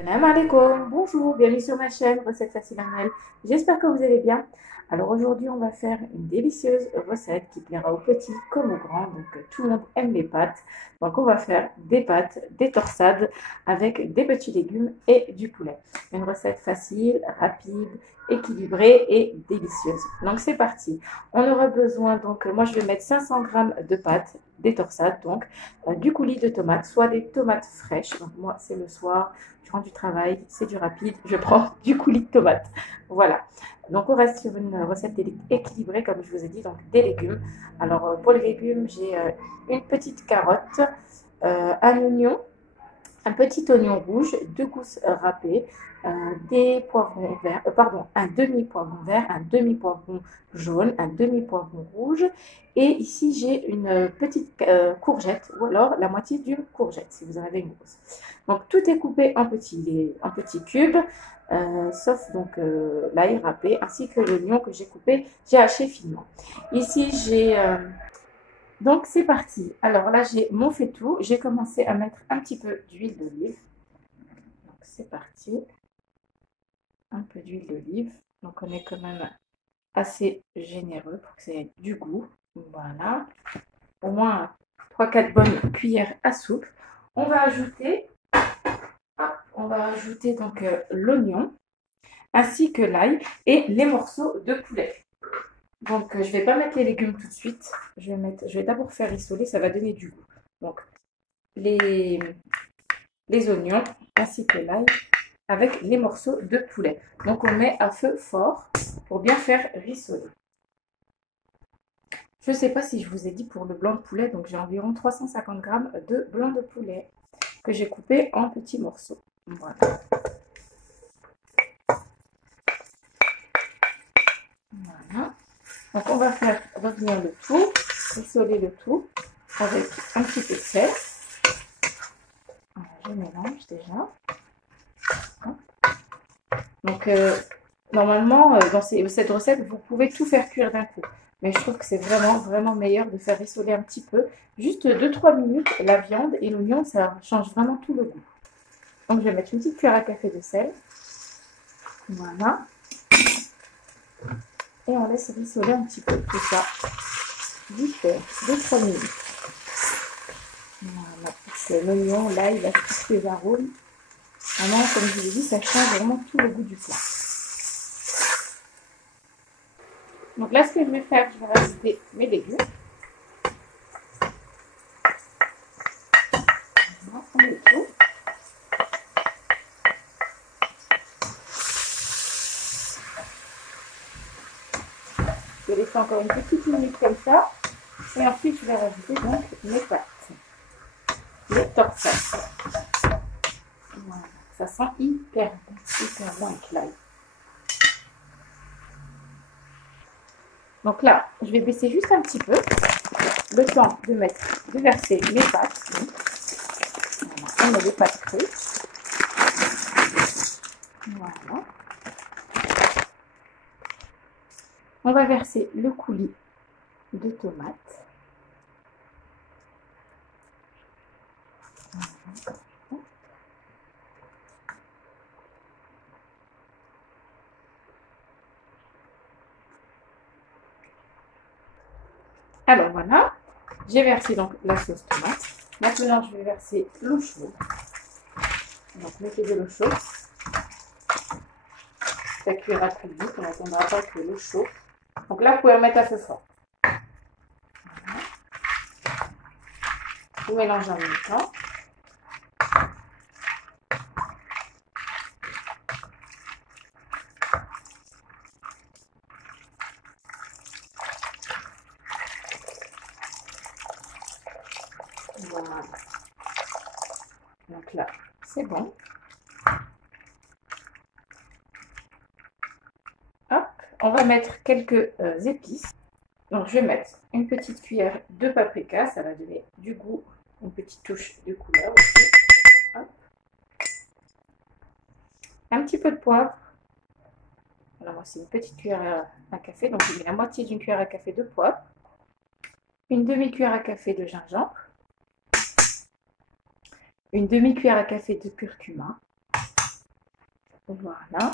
Salam alaikum, bonjour, bienvenue sur ma chaîne Recettes Faciles à Noël. J'espère que vous allez bien. Alors aujourd'hui, on va faire une délicieuse recette qui plaira aux petits comme aux grands. Donc tout le monde aime les pâtes. Donc on va faire des pâtes, des torsades avec des petits légumes et du poulet. Une recette facile, rapide, équilibrée et délicieuse. Donc c'est parti. On aura besoin, donc moi je vais mettre 500 g de pâtes, des torsades, donc du coulis de tomates, soit des tomates fraîches. Donc moi c'est le soir. Je rentre du travail, c'est du rapide, je prends du coulis de tomates. Voilà. Donc on reste sur une recette équilibrée, comme je vous ai dit, donc des légumes. Alors pour les légumes, j'ai une petite carotte, un oignon, un petit oignon rouge, 2 gousses râpées, des poivrons verts, pardon, un demi-poivron vert, un demi-poivron jaune, un demi-poivron rouge. Et ici, j'ai une petite courgette, ou alors la moitié d'une courgette, si vous en avez une grosse. Donc, tout est coupé en petits cubes, sauf donc l'ail râpé, ainsi que l'oignon que j'ai coupé, j'ai haché finement. Ici, j'ai... donc c'est parti. Alors là j'ai mon faitout. J'ai commencé à mettre un petit peu d'huile d'olive. Donc c'est parti. Un peu d'huile d'olive. Donc on est quand même assez généreux pour que ça ait du goût. Voilà. Au moins 3-4 bonnes cuillères à soupe. On va ajouter, donc l'oignon ainsi que l'ail et les morceaux de poulet. Donc, je ne vais pas mettre les légumes tout de suite. Je vais d'abord faire rissoler, ça va donner du goût. Donc, les oignons ainsi que l'ail avec les morceaux de poulet. Donc, on met à feu fort pour bien faire rissoler. Je ne sais pas si je vous ai dit pour le blanc de poulet, donc j'ai environ 350 g de blanc de poulet que j'ai coupé en petits morceaux. Voilà. Voilà. Donc, on va faire revenir le tout, rissoler le tout avec un petit peu de sel. Voilà, je mélange déjà. Donc, normalement, dans cette recette, vous pouvez tout faire cuire d'un coup. Mais je trouve que c'est vraiment meilleur de faire rissoler un petit peu. Juste 2-3 minutes, la viande et l'oignon, ça change vraiment tout le goût. Donc, je vais mettre une petite cuillère à café de sel. Voilà. Et on laisse rissoler un petit peu tout ça. Vite fait, 2-3 minutes. Voilà, pour que l'oignon, l'ail, tous les arômes. Vraiment, comme je vous l'ai dit, ça change vraiment tout le goût du plat. Donc là, ce que je vais faire, je vais rajouter mes légumes. Voilà, on met tout. Je vais laisser encore une petite minute comme ça. Et ensuite, je vais rajouter donc mes pâtes. Les torsades. Voilà. Ça sent hyper bon avec l'ail. Donc là, je vais baisser juste un petit peu. Le temps de verser mes pâtes. Voilà. On met les pâtes crues. Voilà. On va verser le coulis de tomates. Voilà. Alors voilà, j'ai versé donc la sauce tomate. Maintenant, je vais verser l'eau chaude. Donc, mettez de l'eau chaude. Ça cuira plus vite, on n'attendra pas que l'eau chauffe. Donc là, vous pouvez remettre à feu fort. Voilà. Vous mélangez en même temps. Voilà. Donc là, c'est bon. Hop, on va mettre quelques épices. Donc je vais mettre une petite cuillère de paprika, ça va donner du goût, une petite touche de couleur aussi. Hop. Un petit peu de poivre. Alors moi c'est une petite cuillère à café, donc je mets la moitié d'une cuillère à café de poivre. Une demi-cuillère à café de gingembre. Une demi-cuillère à café de curcuma. Voilà.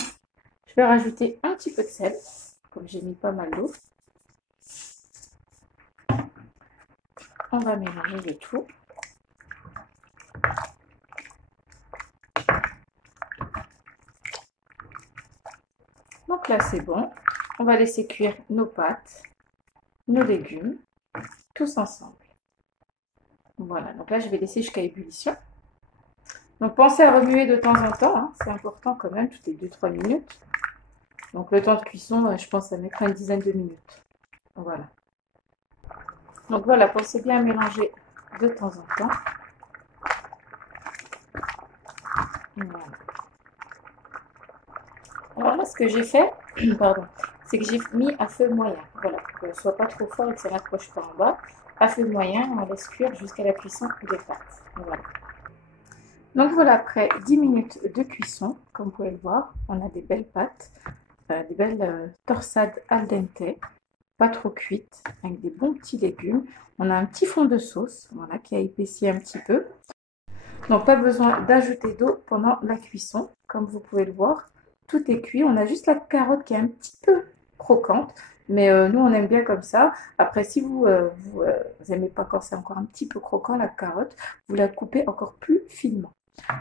Je vais rajouter un petit peu de sel, comme j'ai mis pas mal d'eau. On va mélanger le tout. Donc là, c'est bon. On va laisser cuire nos pâtes, nos légumes, tous ensemble. Voilà, donc là, je vais laisser jusqu'à ébullition. Donc, pensez à remuer de temps en temps. Hein. C'est important quand même, toutes les 2-3 minutes. Donc, le temps de cuisson, je pense que ça mettra une dizaine de minutes. Voilà. Donc, voilà, pensez bien à mélanger de temps en temps. Voilà. Alors là, ce que j'ai fait, pardon, c'est que j'ai mis à feu moyen. Voilà, pour que ce ne soit pas trop fort et que ça n'accroche pas en bas. À feu moyen, on laisse cuire jusqu'à la cuisson des pâtes. Voilà. Donc voilà, après 10 minutes de cuisson, comme vous pouvez le voir, on a des belles pâtes, des belles torsades al dente, pas trop cuites, avec des bons petits légumes. On a un petit fond de sauce, voilà, qui a épaissi un petit peu. Donc pas besoin d'ajouter d'eau pendant la cuisson, comme vous pouvez le voir. Tout est cuit, on a juste la carotte qui est un petit peu croquante, mais nous on aime bien comme ça. Après, si vous aimez pas quand c'est encore un petit peu croquant la carotte, vous la coupez encore plus finement.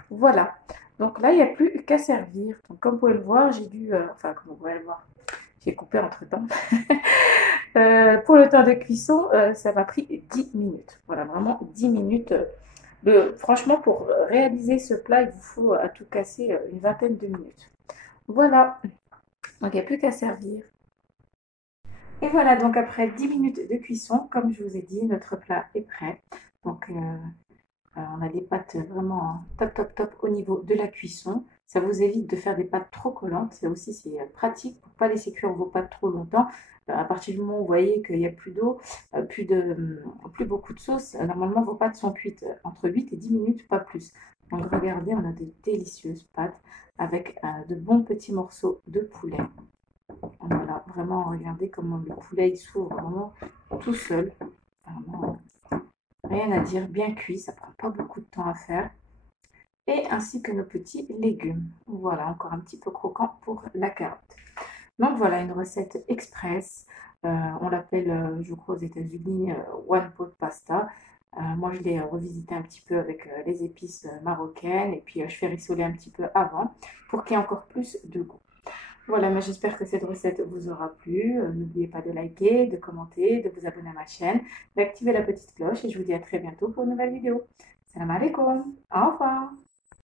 Voilà, donc là il n'y a plus qu'à servir. Donc comme vous pouvez le voir, j'ai dû, enfin comme vous pouvez le voir, j'ai coupé entre temps. Pour le temps de cuisson, ça m'a pris 10 minutes. Voilà, vraiment 10 minutes. Franchement, pour réaliser ce plat, il vous faut à tout casser une vingtaine de minutes. Voilà, donc il n'y a plus qu'à servir. Et voilà, donc après 10 minutes de cuisson, comme je vous ai dit, notre plat est prêt. Donc on a des pâtes vraiment top, top, top au niveau de la cuisson. Ça vous évite de faire des pâtes trop collantes. C'est aussi pratique pour ne pas laisser cuire vos pâtes trop longtemps. À partir du moment où vous voyez qu'il n'y a plus d'eau, plus beaucoup de sauce, normalement vos pâtes sont cuites entre 8 et 10 minutes, pas plus. Donc regardez, on a de délicieuses pâtes avec de bons petits morceaux de poulet. Voilà, vraiment regardez comment le poulet il s'ouvre vraiment tout seul. Vraiment, rien à dire, bien cuit, ça prend pas beaucoup de temps à faire. Et ainsi que nos petits légumes. Voilà, encore un petit peu croquant pour la carotte. Donc voilà, une recette express. On l'appelle, je crois aux États-Unis, One Pot Pasta. Moi, je l'ai revisité un petit peu avec les épices marocaines. Et puis, je fais rissoler un petit peu avant pour qu'il y ait encore plus de goût. Voilà, mais j'espère que cette recette vous aura plu. N'oubliez pas de liker, de commenter, de vous abonner à ma chaîne, d'activer la petite cloche et je vous dis à très bientôt pour une nouvelle vidéo. Salam alaikum, au revoir.